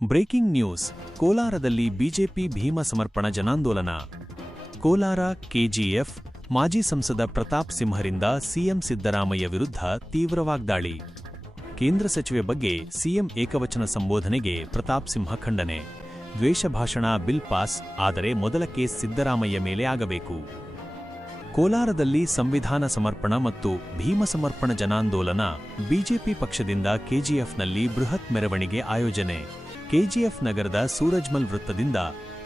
Breaking news. ಕೋಲಾರದಲ್ಲಿ BJP Bhima ಸಮರ್ಪಣಾ ಜನಾಂದೋಲನ. ಕೋಲಾರ ಕೆಜಿಎಫ್ ಮಾಜಿ ಸಂಸದ ಪ್ರತಾಪ್ ಸಿಂಹರಿಂದ ಸಿಎಂ ಸಿದ್ದರಾಮಯ್ಯ ವಿರುದ್ಧ ತೀವ್ರ ವಾಗ್ದಾಳಿ. ಕೇಂದ್ರ ಸಚಿವೆ ಬಗ್ಗೆ ಸಿಎಂ ಏಕವಚನ ಸಂಬೋಧನೆಗೆ ಪ್ರತಾಪ್ ಸಿಂಹ ಖಂಡನೆ. ದ್ವೇಷ ಭಾಷಣ ಬಿಲ್ ಪಾಸ್, ಆದರೆ ಮೊದಲ ಕೇಸ್ ಸಿದ್ದರಾಮಯ್ಯ ಮೇಲೆ ಆಗಬೇಕು. ಕೋಲಾರದಲ್ಲಿ ಸಂವಿಧಾನ ಸಮರ್ಪಣಾ ಮತ್ತು ಭೀಮ ಸಮರ್ಪಣಾ ಜನಾಂದೋಲನ. ಬಿಜೆಪಿ ಪಕ್ಷದಿಂದ ಕೆಜಿಎಫ್ನಲ್ಲಿ ಬೃಹತ್ ಮೆರವಣಿಗೆ ಆಯೋಜನೆ. ಕೆಜಿಎಫ್ ನಗರದ ಸೂರಜ್ಮಲ್ ವೃತ್ತದಿಂದ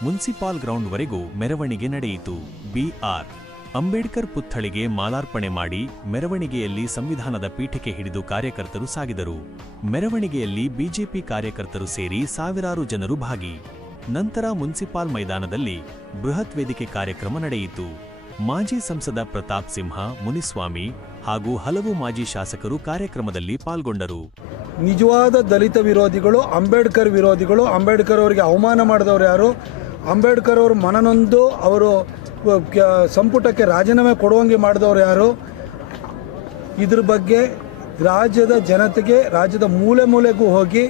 ಮುನ್ಸಿಪಾಲ್ ಗ್ರೌಂಡ್ವರೆಗೂ ಮೆರವಣಿಗೆ ನಡೆಯಿತು. ಬಿಆರ್ ಅಂಬೇಡ್ಕರ್ ಪುತ್ಥಳಿಗೆ ಮಾಲಾರ್ಪಣೆ ಮಾಡಿ ಮೆರವಣಿಗೆಯಲ್ಲಿ ಸಂವಿಧಾನದ ಪೀಠಿಕೆ ಹಿಡಿದು ಕಾರ್ಯಕರ್ತರು ಸಾಗಿದರು. ಮೆರವಣಿಗೆಯಲ್ಲಿ ಬಿಜೆಪಿ ಕಾರ್ಯಕರ್ತರು ಸೇರಿ ಸಾವಿರಾರು ಜನರು ಭಾಗಿ. ನಂತರ ಮುನ್ಸಿಪಾಲ್ ಮೈದಾನದಲ್ಲಿ ಬೃಹತ್ ವೇದಿಕೆ ಕಾರ್ಯಕ್ರಮ ನಡೆಯಿತು. ಮಾಜಿ ಸಂಸದ ಪ್ರತಾಪ್ ಸಿಂಹ, ಮುನಿಸ್ವಾಮಿ ಹಾಗೂ ಹಲವು ಮಾಜಿ ಶಾಸಕರು ಕಾರ್ಯಕ್ರಮದಲ್ಲಿ ಪಾಲ್ಗೊಂಡರು. ನಿಜವಾದ ದಲಿತ ವಿರೋಧಿಗಳು, ಅಂಬೇಡ್ಕರ್ ವಿರೋಧಿಗಳು, ಅಂಬೇಡ್ಕರ್ ಅವರಿಗೆ ಅವಮಾನ ಮಾಡಿದವರು ಯಾರು, ಅಂಬೇಡ್ಕರ್ ಅವರು ಮನನೊಂದು ಅವರು ಸಂಪುಟಕ್ಕೆ ರಾಜೀನಾಮೆ ಕೊಡುವಂಗೆ ಮಾಡಿದವರು ಯಾರು, ಇದ್ರ ಬಗ್ಗೆ ರಾಜ್ಯದ ಜನತೆಗೆ, ರಾಜ್ಯದ ಮೂಲೆ ಮೂಲೆಗೂ ಹೋಗಿ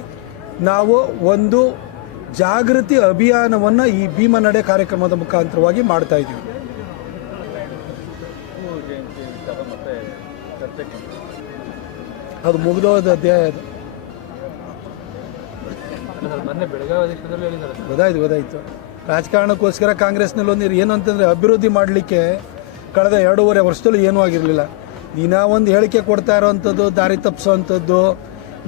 ನಾವು ಒಂದು ಜಾಗೃತಿ ಅಭಿಯಾನವನ್ನು ಈ ಭೀಮ ನಡೆ ಕಾರ್ಯಕ್ರಮದ ಮುಖಾಂತರವಾಗಿ ಮಾಡ್ತಾ ಇದ್ದೀವಿ. ಅದು ಮುಗಿದೋದ ಅಧ್ಯಾಯ. ಅದು ಗೊತ್ತಾಯ್ತು. ರಾಜಕಾರಣಕ್ಕೋಸ್ಕರ ಕಾಂಗ್ರೆಸ್ನಲ್ಲಿ ಒಂದು ಏನು ಅಂತಂದರೆ, ಅಭಿವೃದ್ಧಿ ಮಾಡಲಿಕ್ಕೆ ಕಳೆದ 2.5 ವರ್ಷದಲ್ಲೂ ಏನೂ ಆಗಿರಲಿಲ್ಲ. ದಿನ ಒಂದು ಹೇಳಿಕೆ ಕೊಡ್ತಾ ಇರೋವಂಥದ್ದು, ದಾರಿ ತಪ್ಪಿಸೋವಂಥದ್ದು,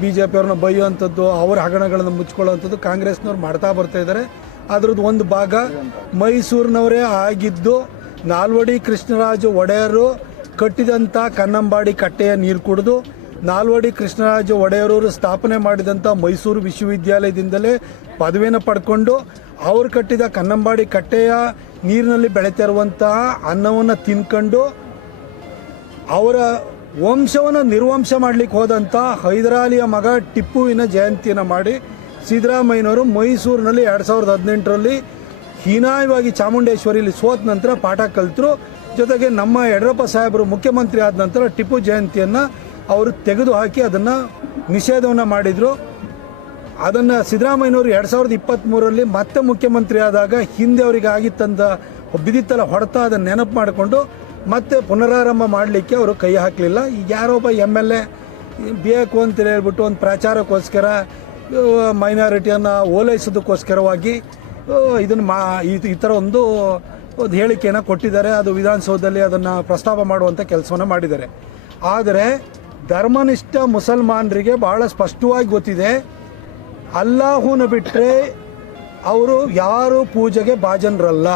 ಬಿ ಜೆ ಪಿಯವ್ರನ್ನ ಬೈಯುವಂಥದ್ದು, ಅವರ ಹಗರಣಗಳನ್ನು ಮುಚ್ಕೊಳ್ಳೋವಂಥದ್ದು ಕಾಂಗ್ರೆಸ್ನವ್ರು ಮಾಡ್ತಾ ಬರ್ತಾ ಇದ್ದಾರೆ. ಅದರದ್ದು ಒಂದು ಭಾಗ ಮೈಸೂರಿನವರೇ ಆಗಿದ್ದು ನಾಲ್ವಡಿ ಕೃಷ್ಣರಾಜ ಒಡೆಯರು ಕಟ್ಟಿದಂಥ ಕನ್ನಂಬಾಡಿ ಕಟ್ಟೆಯ ನೀರು ಕುಡಿದು, ನಾಲ್ವಡಿ ಕೃಷ್ಣರಾಜ ಒಡೆಯರವರು ಸ್ಥಾಪನೆ ಮಾಡಿದಂಥ ಮೈಸೂರು ವಿಶ್ವವಿದ್ಯಾಲಯದಿಂದಲೇ ಪದವಿಯನ್ನು ಪಡ್ಕೊಂಡು ಅವರು ಕಟ್ಟಿದ ಕನ್ನಂಬಾಡಿ ಕಟ್ಟೆಯ ನೀರಿನಲ್ಲಿ ಬೆಳೀತಾ ಇರುವಂತಹ ಅನ್ನವನ್ನು ತಿನ್ಕೊಂಡು ಅವರ ವಂಶವನ್ನು ನಿರ್ವಂಶ ಮಾಡಲಿಕ್ಕೆ ಹೋದಂಥ ಹೈದರಾಲಿಯ ಮಗ ಟಿಪ್ಪುವಿನ ಜಯಂತಿಯನ್ನು ಮಾಡಿ ಸಿದ್ದರಾಮಯ್ಯನವರು ಮೈಸೂರಿನಲ್ಲಿ 2018ರಲ್ಲಿ ಹೀನಾಯವಾಗಿ ಚಾಮುಂಡೇಶ್ವರಿಯಲ್ಲಿ ಸೋತ ನಂತರ ಪಾಠ ಕಲಿತರು. ಜೊತೆಗೆ ನಮ್ಮ ಯಡಿಯೂರಪ್ಪ ಸಾಹೇಬರು ಮುಖ್ಯಮಂತ್ರಿ ಆದ ನಂತರ ಟಿಪ್ಪು ಜಯಂತಿಯನ್ನು ಅವರು ತೆಗೆದುಹಾಕಿ ಅದನ್ನು ನಿಷೇಧವನ್ನು ಮಾಡಿದರು. ಅದನ್ನು ಸಿದ್ದರಾಮಯ್ಯನವರು 2023ರಲ್ಲಿ ಮತ್ತೆ ಮುಖ್ಯಮಂತ್ರಿ ಆದಾಗ ಹಿಂದೆ ಅವರಿಗೆ ಆಗಿತ್ತಂದ ಬಿದ್ದಿತ್ತಲ್ಲ ಹೊಡೆತ, ಅದನ್ನು ನೆನಪು ಮಾಡಿಕೊಂಡು ಮತ್ತೆ ಪುನರಾರಂಭ ಮಾಡಲಿಕ್ಕೆ ಅವರು ಕೈ ಹಾಕಲಿಲ್ಲ. ಈಗ ಯಾರೊಬ್ಬ MLA ಬೇಕು ಅಂತ ಹೇಳ್ಬಿಟ್ಟು ಒಂದು ಪ್ರಚಾರಕ್ಕೋಸ್ಕರ ಮೈನಾರಿಟಿಯನ್ನು ಓಲೈಸೋದಕ್ಕೋಸ್ಕರವಾಗಿ ಇದನ್ನು ಈ ಥರ ಒಂದು ಹೇಳಿಕೆಯನ್ನು ಕೊಟ್ಟಿದ್ದಾರೆ. ಅದು ವಿಧಾನಸೌಧದಲ್ಲಿ ಅದನ್ನು ಪ್ರಸ್ತಾಪ ಮಾಡುವಂಥ ಕೆಲಸವನ್ನು ಮಾಡಿದ್ದಾರೆ. ಆದರೆ ಧರ್ಮನಿಷ್ಠ ಮುಸಲ್ಮಾನರಿಗೆ ಬಹಳ ಸ್ಪಷ್ಟವಾಗಿ ಗೊತ್ತಿದೆ, ಅಲ್ಲಾಹುನ ಬಿಟ್ಟರೆ ಅವರು ಯಾರು ಪೂಜೆಗೆ ಭಾಜನರಲ್ಲ,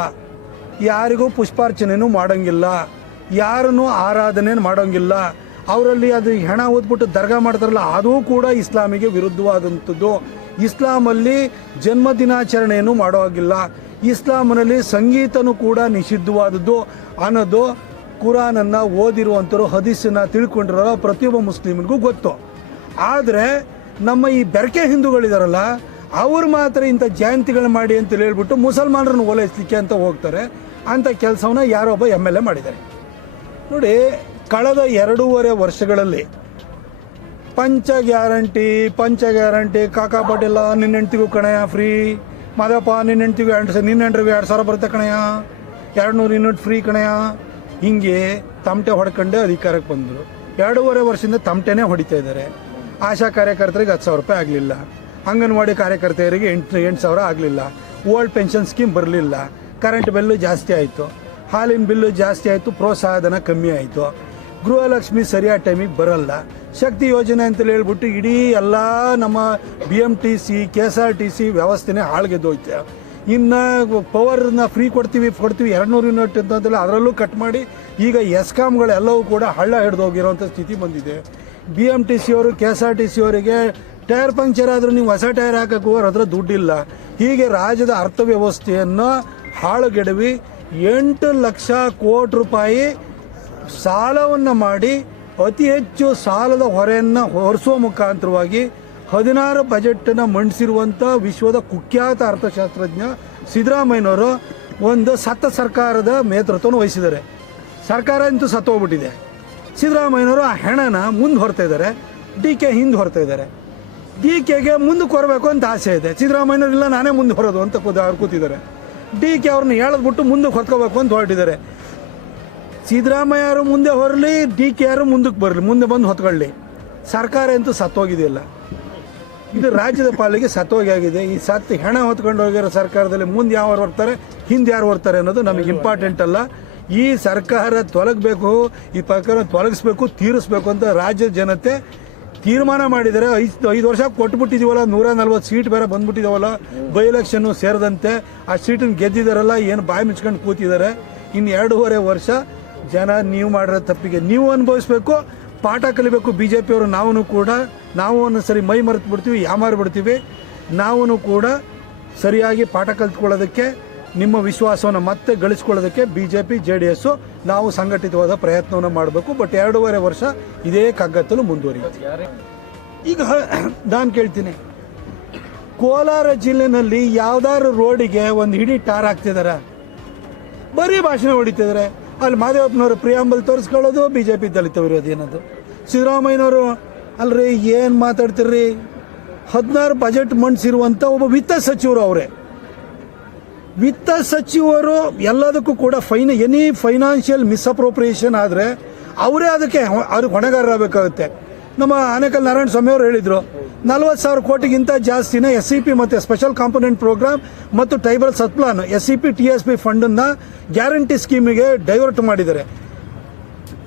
ಯಾರಿಗೂ ಪುಷ್ಪಾರ್ಚನೆಯೂ ಮಾಡೋಂಗಿಲ್ಲ, ಯಾರನ್ನೂ ಆರಾಧನೆ ಮಾಡೋಂಗಿಲ್ಲ. ಅವರಲ್ಲಿ ಅದು ಹೆಣ ಓದ್ಬಿಟ್ಟು ದರ್ಗಾ ಮಾಡ್ತಾರಲ್ಲ, ಅದೂ ಕೂಡ ಇಸ್ಲಾಮಿಗೆ ವಿರುದ್ಧವಾದಂಥದ್ದು. ಇಸ್ಲಾಮಲ್ಲಿ ಜನ್ಮ ದಿನಾಚರಣೆಯನ್ನು ಮಾಡೋ ಹಾಗಿಲ್ಲ, ಇಸ್ಲಾಮಿನಲ್ಲಿ ಸಂಗೀತನೂ ಕೂಡ ನಿಷಿದ್ಧವಾದದ್ದು ಅನ್ನೋದು ಕುರಾನನ್ನು ಓದಿರುವಂಥವ್ರು, ಹದೀಸನ್ನು ತಿಳ್ಕೊಂಡಿರೋ ಪ್ರತಿಯೊಬ್ಬ ಮುಸ್ಲಿಮನಿಗೂ ಗೊತ್ತು. ಆದರೆ ನಮ್ಮ ಈ ಬೆರಕೆ ಹಿಂದೂಗಳಿದಾರಲ್ಲ, ಅವರು ಮಾತ್ರ ಇಂಥ ಜಯಂತಿಗಳು ಮಾಡಿ ಅಂತ ಹೇಳ್ಬಿಟ್ಟು ಮುಸಲ್ಮಾನರನ್ನು ಓಲೈಸಲಿಕ್ಕೆ ಅಂತ ಹೋಗ್ತಾರೆ. ಅಂಥ ಕೆಲಸವನ್ನು ಯಾರೊಬ್ಬ MLA ಮಾಡಿದ್ದಾರೆ. ನೋಡಿ, ಕಳೆದ 2.5 ವರ್ಷಗಳಲ್ಲಿ ಪಂಚ ಗ್ಯಾರಂಟಿ, ಕಾಕಾ ಪಾಟೀಲ ನಿನ್ನ ಹೆಂಡ್ತಿಗೂ ಕಣಯ್ಯ ಫ್ರೀ, ಮಾದಪ್ಪ ನಿನ್ನ ಹೆಂಡ್ತಿಗೂ ನಿನ್ನ ಹೆಂಡ್ರಿಗೂ 2,000 ಬರುತ್ತೆ ಕಣಯ್ಯ, 200 ಯೂನಿಟ್ ಫ್ರೀ ಕಣಯ್ಯ, ಹಿಂಗೆ ತಮಟೆ ಹೊಡ್ಕೊಂಡೆ ಅಧಿಕಾರಕ್ಕೆ ಬಂದರು. 2.5 ವರ್ಷದಿಂದ ತಮಟೆನೇ ಹೊಡಿತಾ ಇದ್ದಾರೆ. ಆಶಾ ಕಾರ್ಯಕರ್ತರಿಗೆ 10,000 ರೂಪಾಯಿ ಆಗಲಿಲ್ಲ, ಅಂಗನವಾಡಿ ಕಾರ್ಯಕರ್ತೆಯರಿಗೆ 8,000 ಆಗಲಿಲ್ಲ, ಓಲ್ಡ್ ಪೆನ್ಷನ್ ಸ್ಕೀಮ್ ಬರಲಿಲ್ಲ, ಕರೆಂಟ್ ಬಿಲ್ಲು ಜಾಸ್ತಿ ಆಯಿತು, ಹಾಲಿನ ಬಿಲ್ಲು ಜಾಸ್ತಿ ಆಯಿತು, ಪ್ರೋತ್ಸಾಹಧನ ಕಮ್ಮಿ ಆಯಿತು, ಗೃಹಲಕ್ಷ್ಮಿ ಸರಿಯಾದ ಟೈಮಿಗೆ ಬರಲ್ಲ, ಶಕ್ತಿ ಯೋಜನೆ ಅಂತೇಳಿ ಹೇಳ್ಬಿಟ್ಟು ಇಡೀ ಎಲ್ಲ ನಮ್ಮ BMTC KSRTC ವ್ಯವಸ್ಥೆನೇ ಹಾಳ್ಗೆದ್ದೋಯ್ತು. ಇನ್ನು ಪವರ್ನ ಫ್ರೀ ಕೊಡ್ತೀವಿ 200 ಯೂನಿಟ್ ಅಂತಂದ್ರೆ ಅದರಲ್ಲೂ ಕಟ್ ಮಾಡಿ ಈಗ ಎಸ್ಕಾಮ್ಗಳೆಲ್ಲವೂ ಕೂಡ ಹಳ್ಳ ಹಿಡಿದೋಗಿರೋಂಥ ಸ್ಥಿತಿ ಬಂದಿದೆ. BMTC ಅವರು KSRTC ಅವರಿಗೆ ಟೈರ್ ಪಂಕ್ಚರ್ ಆದರೂ ನೀವು ಹೊಸ ಟೈರ್ ಹಾಕಕ್ಕೆ ಹೋಗೋರು ಅದರ ದುಡ್ಡಿಲ್ಲ. ಹೀಗೆ ರಾಜ್ಯದ ಅರ್ಥವ್ಯವಸ್ಥೆಯನ್ನು ಹಾಳುಗೆಡವಿ 8 ಲಕ್ಷ ಕೋಟಿ ರೂಪಾಯಿ ಸಾಲವನ್ನು ಮಾಡಿ ಅತಿ ಹೆಚ್ಚು ಸಾಲದ ಹೊರೆಯನ್ನು ಹೊರಿಸುವ ಮುಖಾಂತರವಾಗಿ 16 ಬಜೆಟನ್ನು ಮಂಡಿಸಿರುವಂಥ ವಿಶ್ವದ ಕುಖ್ಯಾತ ಅರ್ಥಶಾಸ್ತ್ರಜ್ಞ ಸಿದ್ದರಾಮಯ್ಯನವರು ಒಂದು ಸತ್ತ ಸರ್ಕಾರದ ನೇತೃತ್ವವನ್ನು ವಹಿಸಿದ್ದಾರೆ. ಸರ್ಕಾರ ಅಂತೂ ಸತ್ತೋಗ್ಬಿಟ್ಟಿದೆ. ಸಿದ್ದರಾಮಯ್ಯನವರು ಆ ಹೆಣನ ಮುಂದೆ ಹೊರ್ತಾ ಇದ್ದಾರೆ, DK ಹಿಂದೆ ಹೊರ್ತಾ ಇದ್ದಾರೆ. ಡಿ ಕೆಗೆ ಮುಂದಕ್ಕೆ ಹೊರಬೇಕು ಅಂತ ಆಸೆ ಇದೆ. ಸಿದ್ದರಾಮಯ್ಯನವ್ರು ಇಲ್ಲ ನಾನೇ ಮುಂದೆ ಹೊರೋದು ಅಂತ ಅವ್ರು ಕೂತಿದ್ದಾರೆ. ಡಿ ಕೆ ಅವ್ರನ್ನ ಎಳೆದ್ಬಿಟ್ಟು ಮುಂದಕ್ಕೆ ಹೊತ್ಕೋಬೇಕು ಅಂತ ಹೊರಟಿದ್ದಾರೆ. ಸಿದ್ದರಾಮಯ್ಯ ಯಾರು ಮುಂದೆ ಹೊರಲಿ, ಡಿ ಕೆ ಯಾರು ಮುಂದಕ್ಕೆ ಬರಲಿ, ಮುಂದೆ ಬಂದು ಹೊತ್ಕೊಳ್ಳಿ. ಸರ್ಕಾರ ಅಂತೂ ಸತ್ತೋಗಿದೆಯಲ್ಲ, ಇದು ರಾಜ್ಯದ ಪಾಲಿಗೆ ಸತ್ತೋಗಿ ಆಗಿದೆ. ಈ ಸತ್ತು ಹೆಣ ಹೊತ್ಕೊಂಡು ಹೋಗಿರೋ ಸರ್ಕಾರದಲ್ಲಿ ಮುಂದೆ ಯಾರು ಬರ್ತಾರೆ, ಹಿಂದೆ ಯಾರು ಬರ್ತಾರೆ ಅನ್ನೋದು ನಮಗೆ ಇಂಪಾರ್ಟೆಂಟ್ ಅಲ್ಲ. ಈ ಸರ್ಕಾರ ತೊಲಗಬೇಕು, ಈ ಪ್ರಕಾರ ತೊಲಗಿಸ್ಬೇಕು, ತೀರಿಸ್ಬೇಕು ಅಂತ ರಾಜ್ಯದ ಜನತೆ ತೀರ್ಮಾನ ಮಾಡಿದ್ದಾರೆ. 5 ವರ್ಷ ಕೊಟ್ಬಿಟ್ಟಿದೀವಲ್ಲ, 140 ಸೀಟ್ ಬೇರೆ ಬಂದ್ಬಿಟ್ಟಿದಾವಲ್ಲ, ಬೈ ಎಲೆಕ್ಷನ್ನು ಸೇರಿದಂತೆ. ಆ ಸೀಟನ್ನು ಗೆದ್ದಿದ್ದಾರಲ್ಲ, ಏನು ಬಾಯಿ ಮುಚ್ಕೊಂಡು ಕೂತಿದ್ದಾರೆ. ಇನ್ನು 2.5 ವರ್ಷ ಜನ ನೀವು ಮಾಡಿರೋ ತಪ್ಪಿಗೆ ನೀವು ಅನುಭವಿಸ್ಬೇಕು, ಪಾಠ ಕಲಿಬೇಕು. BJP ಅವರು ನಾವು ಒಂದೊಂದ್ಸರಿ ಮೈ ಮರೆತು ಬಿಡ್ತೀವಿ, ಯಾಮಾರಿಬಿಡ್ತೀವಿ. ನಾವು ಕೂಡ ಸರಿಯಾಗಿ ಪಾಠ ಕಲ್ತ್ಕೊಳ್ಳೋದಕ್ಕೆ, ನಿಮ್ಮ ವಿಶ್ವಾಸವನ್ನು ಮತ್ತೆ ಗಳಿಸ್ಕೊಳ್ಳೋದಕ್ಕೆ BJP JDS ನಾವು ಸಂಘಟಿತವಾದ ಪ್ರಯತ್ನವನ್ನು ಮಾಡಬೇಕು. ಬಟ್ 2.5 ವರ್ಷ ಇದೇ ಕಗ್ಗತ್ತಲು ಮುಂದುವರಿಯುತ್ತೆ. ಈಗ ನಾನು ಕೇಳ್ತೀನಿ, ಕೋಲಾರ ಜಿಲ್ಲೆನಲ್ಲಿ ಯಾವ್ದಾದ್ರು ರೋಡಿಗೆ ಒಂದು ಹಿಡಿ ಟಾರ್ ಹಾಕ್ತಿದಾರ? ಬರೀ ಭಾಷಣ ಹೊಡಿತಿದ್ದಾರೆ. ಅಲ್ಲಿ ಮಾದೇವಪ್ಪನವರು ಪ್ರಿಯಾಂಬಲ್ ತೋರಿಸ್ಕೊಳ್ಳೋದು BJP ದಲಿತ ವಿರೋಧಿ ಅನ್ನೋದು. ಸಿದ್ದರಾಮಯ್ಯನವರು ಅಲ್ರಿ ಏನು ಮಾತಾಡ್ತಿರ್ರಿ, 16 ಬಜೆಟ್ ಮಂಡಿಸಿರುವಂಥ ಒಬ್ಬ ವಿತ್ತ ಸಚಿವರು ಅವರೇ. ವಿತ್ತ ಸಚಿವರು ಎಲ್ಲದಕ್ಕೂ ಕೂಡ ಎನಿ ಫೈನಾನ್ಷಿಯಲ್ ಮಿಸ್ಅಪ್ರೋಪ್ರಿಯೇಷನ್ ಆದರೆ ಅವರೇ ಅವ್ರಿಗೆ ಹೊಣೆಗಾರರಾಗಬೇಕಾಗುತ್ತೆ. ನಮ್ಮ ಆನೇಕಲ್ ನಾರಾಯಣ ಸ್ವಾಮಿ ಅವರು ಹೇಳಿದರು, 40,000 ಕೋಟಿಗಿಂತ ಜಾಸ್ತಿನ SCP ಮತ್ತು ಸ್ಪೆಷಲ್ ಕಾಂಪೊನೆಂಟ್ ಪ್ರೋಗ್ರಾಮ್ ಮತ್ತು ಟ್ರೈಬಲ್ ಸತ್ಪ್ಲಾನ್ SCP TSP ಫಂಡನ್ನು ಗ್ಯಾರಂಟಿ ಸ್ಕೀಮಿಗೆ ಡೈವರ್ಟ್ ಮಾಡಿದ್ದಾರೆ.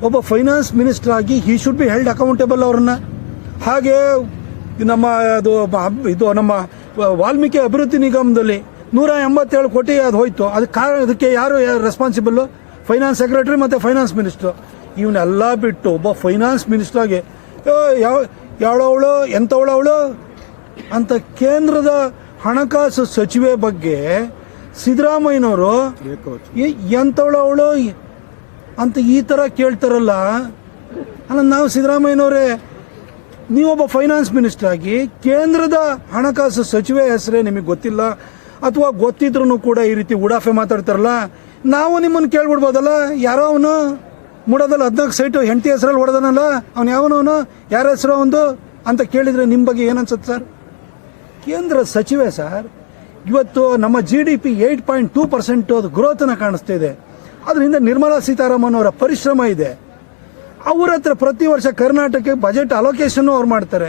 ಒಬ್ಬ ಫೈನಾನ್ಸ್ ಮಿನಿಸ್ಟರ್ ಆಗಿ he should be held accountable ಅವ್ರನ್ನ. ಹಾಗೆ ನಮ್ಮ ವಾಲ್ಮೀಕಿ ಅಭಿವೃದ್ಧಿ ನಿಗಮದಲ್ಲಿ 187 ಕೋಟಿ ಅದು ಹೋಯ್ತು. ಅದಕ್ಕೆ ಯಾರು ರೆಸ್ಪಾನ್ಸಿಬಲ್? ಫೈನಾನ್ಸ್ ಸೆಕ್ರೆಟರಿ ಮತ್ತು ಫೈನಾನ್ಸ್ ಮಿನಿಸ್ಟ್ರು. ಇವನ್ನೆಲ್ಲ ಬಿಟ್ಟು ಒಬ್ಬ ಫೈನಾನ್ಸ್ ಮಿನಿಸ್ಟರ್ ಆಗಿ ಯಾವಳವಳು ಎಂಥವಳವಳು ಅಂತ ಕೇಂದ್ರದ ಹಣಕಾಸು ಸಚಿವೆ ಬಗ್ಗೆ ಸಿದ್ದರಾಮಯ್ಯನವರು ಎಂಥವಳವಳು ಅಂತ ಈ ಥರ ಕೇಳ್ತಾರಲ್ಲ. ಅಲ್ಲ, ನಾವು ಸಿದ್ದರಾಮಯ್ಯನವರೇ, ನೀವೊಬ್ಬ ಫೈನಾನ್ಸ್ ಮಿನಿಸ್ಟರ್ ಆಗಿ ಕೇಂದ್ರದ ಹಣಕಾಸು ಸಚಿವೆ ಹೆಸರೇ ನಿಮಗೆ ಗೊತ್ತಿಲ್ಲ, ಅಥವಾ ಗೊತ್ತಿದ್ರೂ ಕೂಡ ಈ ರೀತಿ ಉಡಾಫೆ ಮಾತಾಡ್ತಾರಲ್ಲ, ನಾವು ನಿಮ್ಮನ್ನು ಕೇಳ್ಬಿಡ್ಬೋದಲ್ಲ. ಯಾರೋ ಅವನು ಮೂಡೋದಲ್ಲ 14 ಸೈಟು ಹೆಂಡತಿ ಹೆಸರಲ್ಲಿ ಹೊಡೆದನಲ್ಲ, ಅವನು ಯಾವನವನು, ಯಾರ ಹೆಸರು ಒಂದು ಅಂತ ಕೇಳಿದರೆ ನಿಮ್ಮ ಬಗ್ಗೆ ಏನನ್ಸುತ್ತೆ ಸರ್? ಕೇಂದ್ರ ಸಚಿವೆ ಸರ್. ಇವತ್ತು ನಮ್ಮ GDP 8.2% ಅದು ಗ್ರೋತನ್ನು ಕಾಣಿಸ್ತಾ ಇದೆ. ಅದರಿಂದ ನಿರ್ಮಲಾ ಸೀತಾರಾಮನ್ ಅವರ ಪರಿಶ್ರಮ ಇದೆ. ಅವ್ರ ಹತ್ರ ಪ್ರತಿ ವರ್ಷ ಕರ್ನಾಟಕಕ್ಕೆ ಬಜೆಟ್ ಅಲೋಕೇಶನ್ ಅವ್ರು ಮಾಡ್ತಾರೆ.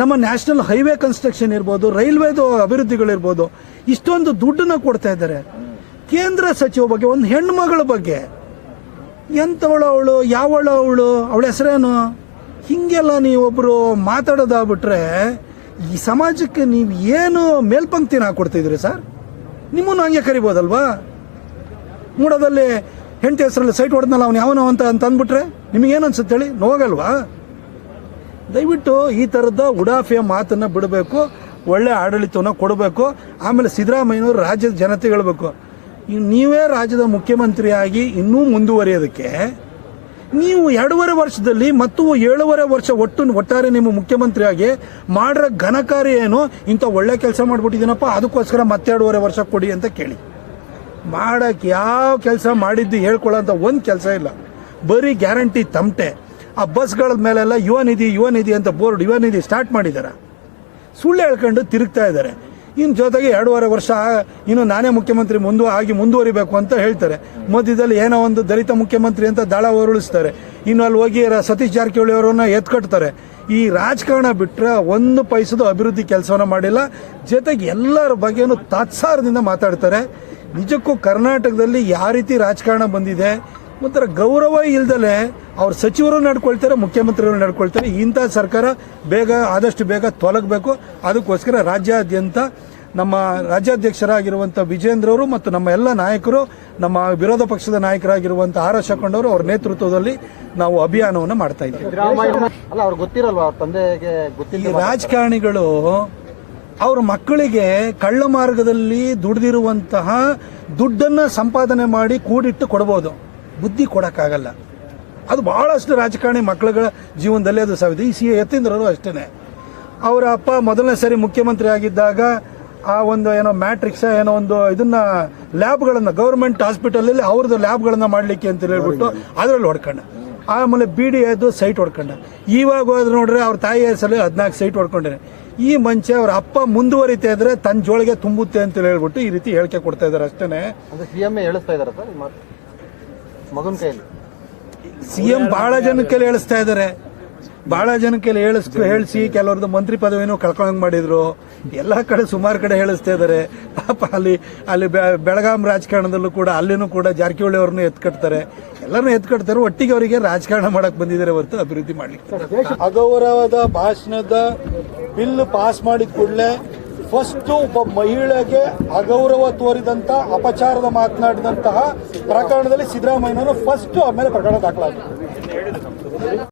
ನಮ್ಮ ನ್ಯಾಷನಲ್ ಹೈವೇ ಕನ್ಸ್ಟ್ರಕ್ಷನ್ ಇರ್ಬೋದು, ರೈಲ್ವೇದು ಅಭಿವೃದ್ಧಿಗಳಿರ್ಬೋದು, ಇಷ್ಟೊಂದು ದುಡ್ಡನ್ನು ಕೊಡ್ತಾ ಇದ್ದಾರೆ. ಕೇಂದ್ರ ಸಚಿವ ಬಗ್ಗೆ, ಒಂದು ಹೆಣ್ಣು ಮಗಳ ಬಗ್ಗೆ ಎಂಥವಳು ಅವಳು, ಅವಳ ಹೆಸರೇನು, ಹೀಗೆಲ್ಲ ನೀವೊಬ್ಬರು ಮಾತಾಡೋದಾಗ್ಬಿಟ್ರೆ ಈ ಸಮಾಜಕ್ಕೆ ನೀವು ಏನು ಮೇಲ್ಪಂಕ್ತಿನ ಹಾಕೊಡ್ತಿದ್ರಿ ಸರ್? ನಿಮ್ಮನ್ನು ಹಂಗೆ ಕರಿಬೋದಲ್ವಾ? ಮೂಡೋದಲ್ಲಿ ಹೆಂಡತಿ ಹೆಸರಲ್ಲಿ ಸೈಟ್ ಹೊಡೆದ್ನಲ್ಲ ಅವನು ಯಾವನೋ ಅಂತ ಅಂದ್ಬಿಟ್ರೆ ನಿಮಗೇನು ಅನ್ಸುತ್ತೆ ಹೇಳಿ? ನೋವಾಗಲ್ವಾ? ದಯವಿಟ್ಟು ಈ ಥರದ ಉಡಾಫೆಯ ಮಾತನ್ನು ಬಿಡಬೇಕು, ಒಳ್ಳೆ ಆಡಳಿತವನ್ನು ಕೊಡಬೇಕು. ಆಮೇಲೆ ಸಿದ್ದರಾಮಯ್ಯನವರು ರಾಜ್ಯದ ಜನತೆ ಹೇಳಬೇಕು, ನೀವೇ ರಾಜ್ಯದ ಮುಖ್ಯಮಂತ್ರಿಯಾಗಿ ಇನ್ನೂ ಮುಂದುವರಿಯೋದಕ್ಕೆ ನೀವು 2.5 ವರ್ಷದಲ್ಲಿ ಮತ್ತು 7.5 ವರ್ಷ ಒಟ್ಟಾರೆ ನಿಮ್ಮ ಮುಖ್ಯಮಂತ್ರಿಯಾಗಿ ಮಾಡಿರೋ ಘನಕಾರ್ಯ ಏನು? ಇಂಥ ಒಳ್ಳೆ ಕೆಲಸ ಮಾಡಿಬಿಟ್ಟಿದ್ದೀನಪ್ಪ, ಅದಕ್ಕೋಸ್ಕರ ಮತ್ತೆ 2.5 ವರ್ಷ ಕೊಡಿ ಅಂತ ಕೇಳಿ. ಮಾಡೋಕ್ಕೆ ಯಾವ ಕೆಲಸ ಮಾಡಿದ್ದು ಹೇಳ್ಕೊಳ್ಳೋಂಥ ಒಂದು ಕೆಲಸ ಇಲ್ಲ. ಬರೀ ಗ್ಯಾರಂಟಿ ತಮಟೆ. ಆ ಬಸ್ಗಳ ಮೇಲೆಲ್ಲ ಯುವ ನಿಧಿ ಅಂತ ಬೋರ್ಡ್, ಯುವ ನಿಧಿ ಸ್ಟಾರ್ಟ್ ಮಾಡಿದ್ದಾರೆ. ಸುಳ್ಳು ಹೇಳ್ಕೊಂಡು ತಿರುಗ್ತಾ ಇದ್ದಾರೆ. ಇನ್ನು ಜೊತೆಗೆ 2.5 ವರ್ಷ ಇನ್ನು ನಾನೇ ಮುಖ್ಯಮಂತ್ರಿ ಮುಂದುವರಿಬೇಕು ಅಂತ ಹೇಳ್ತಾರೆ. ಮಧ್ಯದಲ್ಲಿ ಏನೋ ಒಂದು ದಲಿತ ಮುಖ್ಯಮಂತ್ರಿ ಅಂತ ದಾಳ ಹೊರಳಿಸ್ತಾರೆ. ಇನ್ನು ಅಲ್ಲಿ ಹೋಗಿ ಸತೀಶ್ ಜಾರಕಿಹೊಳಿ ಅವರನ್ನ ಎತ್ಕಟ್ತಾರೆ. ಈ ರಾಜಕಾರಣ ಬಿಟ್ಟರೆ ಒಂದು ಪೈಸದ ಅಭಿವೃದ್ಧಿ ಕೆಲಸವನ್ನ ಮಾಡಿಲ್ಲ. ಜೊತೆಗೆ ಎಲ್ಲರ ಬಗ್ಗೆನೂ ತಾತ್ಸಾರದಿಂದ ಮಾತಾಡ್ತಾರೆ. ನಿಜಕ್ಕೂ ಕರ್ನಾಟಕದಲ್ಲಿ ಯಾವ ರೀತಿ ರಾಜಕಾರಣ ಬಂದಿದೆ, ಒಂಥರ ಗೌರವ ಇಲ್ದಲೆ ಅವ್ರ ಸಚಿವರು ನಡ್ಕೊಳ್ತಾರೆ, ಮುಖ್ಯಮಂತ್ರಿಗಳು ನಡ್ಕೊಳ್ತಾರೆ. ಇಂಥ ಸರ್ಕಾರ ಆದಷ್ಟು ಬೇಗ ತೊಲಗಬೇಕು. ಅದಕ್ಕೋಸ್ಕರ ರಾಜ್ಯಾದ್ಯಂತ ನಮ್ಮ ರಾಜ್ಯಾಧ್ಯಕ್ಷರಾಗಿರುವಂಥ ವಿಜೇಂದ್ರ ಅವರು ಮತ್ತು ನಮ್ಮ ಎಲ್ಲ ನಾಯಕರು, ನಮ್ಮ ವಿರೋಧ ಪಕ್ಷದ ನಾಯಕರಾಗಿರುವಂಥ ಆರ್ ಅಶೋಕ್ ಅವರು ಅವರ ನೇತೃತ್ವದಲ್ಲಿ ನಾವು ಅಭಿಯಾನವನ್ನು ಮಾಡ್ತಾ ಇದ್ದೀವಿ. ಈ ರಾಜಕಾರಣಿಗಳು ಅವ್ರ ಮಕ್ಕಳಿಗೆ ಕಳ್ಳ ಮಾರ್ಗದಲ್ಲಿ ದುಡಿದಿರುವಂತಹ ದುಡ್ಡನ್ನು ಸಂಪಾದನೆ ಮಾಡಿ ಕೂಡಿಟ್ಟು ಕೊಡ್ಬೋದು, ಬುದ್ಧಿ ಕೊಡೋಕ್ಕಾಗಲ್ಲ. ಅದು ಬಹಳಷ್ಟು ರಾಜಕಾರಣಿ ಮಕ್ಕಳುಗಳ ಜೀವನದಲ್ಲಿ ಅದು ಸಾವಿದೆ. ಈ ಯತೀಂದ್ರರು ಅಷ್ಟೇ. ಅವರ ಅಪ್ಪ ಮೊದಲನೇ ಸರಿ ಮುಖ್ಯಮಂತ್ರಿ ಆಗಿದ್ದಾಗ ಆ ಒಂದು ಏನೋ ಮ್ಯಾಟ್ರಿಕ್ಸ್ ಏನೋ ಒಂದು ಇದನ್ನ ಲ್ಯಾಬ್ಗಳನ್ನು ಗೌರ್ಮೆಂಟ್ ಹಾಸ್ಪಿಟಲಲ್ಲಿ ಅವ್ರದ್ದು ಲ್ಯಾಬ್ಗಳನ್ನು ಮಾಡಲಿಕ್ಕೆ ಅಂತ ಹೇಳ್ಬಿಟ್ಟು ಅದರಲ್ಲಿ ಹೊಡ್ಕೊಂಡ. ಆಮೇಲೆ BDAದು ಸೈಟ್ ಹೊಡ್ಕೊಂಡ. ಇವಾಗ ಹೋದ್ರೆ ನೋಡ್ರೆ ಅವ್ರ ತಾಯಿ ಹೆಸರಲ್ಲಿ 14 ಸೈಟ್ ಹೊಡ್ಕೊಂಡಿದ್ದಾರೆ. ಈ ಮಂಚ ಅವ್ರ ಅಪ್ಪ ಮುಂದುವರಿತಾ ಇದ್ರೆ ತನ್ನ ಜೋಳಿಗೆ ತುಂಬುತ್ತೆ ಅಂತ ಹೇಳ್ಬಿಟ್ಟು ಈ ರೀತಿ ಹೇಳಿಕೆ ಕೊಡ್ತಾ ಇದ್ದಾರೆ ಅಷ್ಟೇನೆ. ಅಂದ್ರೆ ಸಿಎಂ ಹೇಳಿಸ್ತಾ ಇದಾರೆ ಸರ್ ಮಗನ ಕೈಯಲ್ಲಿ. ಸಿಎಂ ಬಹಳ ಜನಕ್ಕೆ ಹೇಳಿಸ್ತಾ ಇದ್ದಾರೆ, ಬಹಳ ಜನಕ್ಕೆ ಹೇಳಿಸಿ ಕೆಲವ್ರದ್ದು ಮಂತ್ರಿ ಪದವಿನೂ ಕಳ್ಕೊಂಡಂಗ್ ಮಾಡಿದ್ರು. ಎಲ್ಲ ಕಡೆ ಸುಮಾರು ಕಡೆ ಹೇಳಿಸ್ತಾ ಇದ್ದಾರೆ. ಪಾಪ ಅಲ್ಲಿ ಬೆಳಗಾಂ ರಾಜಕಾರಣದಲ್ಲೂ ಕೂಡ ಅಲ್ಲಿನೂ ಕೂಡ ಜಾರಕಿಹೊಳಿ ಅವ್ರನ್ನೂ ಎತ್ಕಟ್ತಾರೆ, ಎಲ್ಲರನ್ನೂ ಎತ್ಕಟ್ತಾರೆ. ಒಟ್ಟಿಗೆ ಅವರಿಗೆ ರಾಜಕಾರಣ ಮಾಡಕ್ ಬಂದಿದ್ದಾರೆ ಹೊರತು ಅಭಿವೃದ್ಧಿ ಮಾಡ್ಲಿಕ್ಕೆ. ಅಗೌರವದ ಭಾಷಣದ ಬಿಲ್ ಪಾಸ್ ಮಾಡಿದ ಕೂಡಲೇ ಫಸ್ಟ್ ಒಬ್ಬ ಮಹಿಳೆಗೆ ಅಗೌರವ ತೋರಿದಂತ ಅಪಚಾರದ ಮಾತನಾಡಿದಂತಹ ಪ್ರಕರಣದಲ್ಲಿ ಸಿದ್ದರಾಮಯ್ಯನವರು ಫಸ್ಟ್ ಆಮೇಲೆ ಪ್ರಕರಣ ದಾಖಲಾಗಿದೆ.